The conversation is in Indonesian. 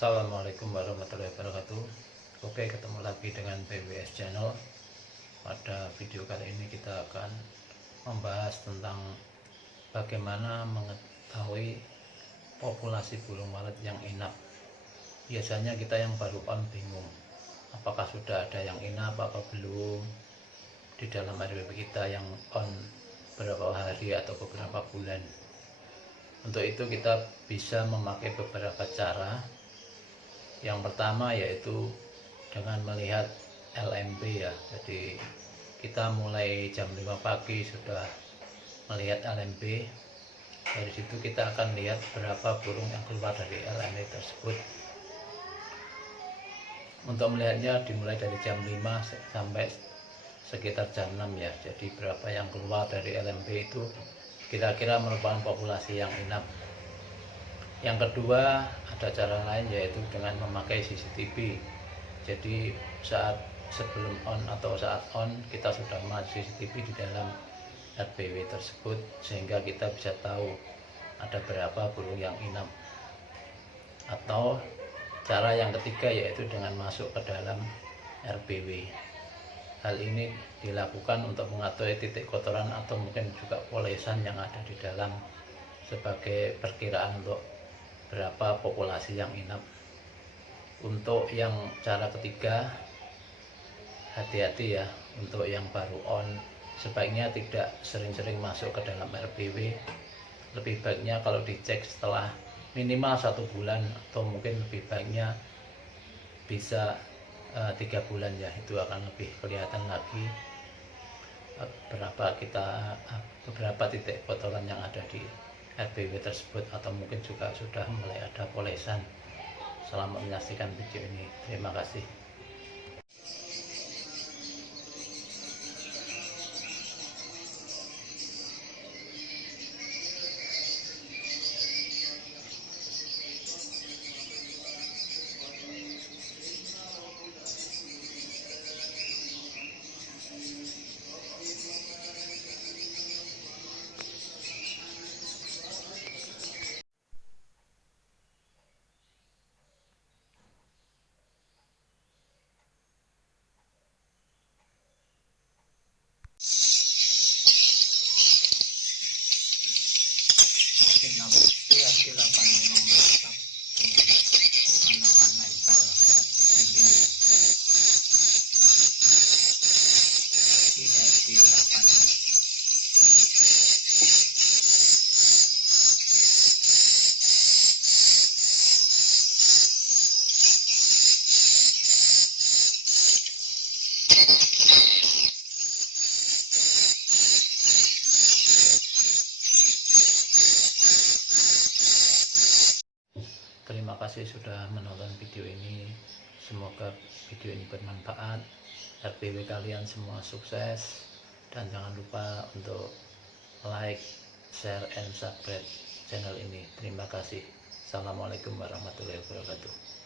Assalamualaikum warahmatullahi wabarakatuh. Oke, ketemu lagi dengan PWS Channel. Pada video kali ini kita akan membahas tentang bagaimana mengetahui populasi burung walet yang inap. Biasanya kita yang baru on bingung apakah sudah ada yang inap apa belum di dalam RWP kita yang on beberapa hari atau beberapa bulan. Untuk itu kita bisa memakai beberapa cara. Yang pertama yaitu dengan melihat LMB ya. Jadi kita mulai jam 5 pagi sudah melihat LMB. Dari situ kita akan lihat berapa burung yang keluar dari LMB tersebut. Untuk melihatnya dimulai dari jam 5 sampai sekitar jam 6 ya. Jadi berapa yang keluar dari LMB itu kira-kira merupakan populasi yang inap. Yang kedua, ada cara lain yaitu dengan memakai CCTV. Jadi saat sebelum on atau saat on kita sudah memasang CCTV di dalam RBW tersebut sehingga kita bisa tahu ada berapa burung yang inap. Atau cara yang ketiga yaitu dengan masuk ke dalam RBW. Hal ini dilakukan untuk mengetahui titik kotoran atau mungkin juga polesan yang ada di dalam sebagai perkiraan untuk berapa populasi yang inap. Untuk yang cara ketiga, hati-hati ya, untuk yang baru on sebaiknya tidak sering-sering masuk ke dalam RBW. Lebih baiknya kalau dicek setelah minimal 1 bulan atau mungkin lebih baiknya bisa 3 bulan ya, itu akan lebih kelihatan lagi beberapa titik kotoran yang ada di RBW tersebut atau mungkin juga sudah mulai ada polesan. Selamat menyaksikan video ini. Terima kasih. Terima kasih sudah menonton video ini. Semoga video ini bermanfaat. RBW kalian semua sukses. Dan jangan lupa untuk like, share, and subscribe channel ini. Terima kasih. Assalamualaikum warahmatullahi wabarakatuh.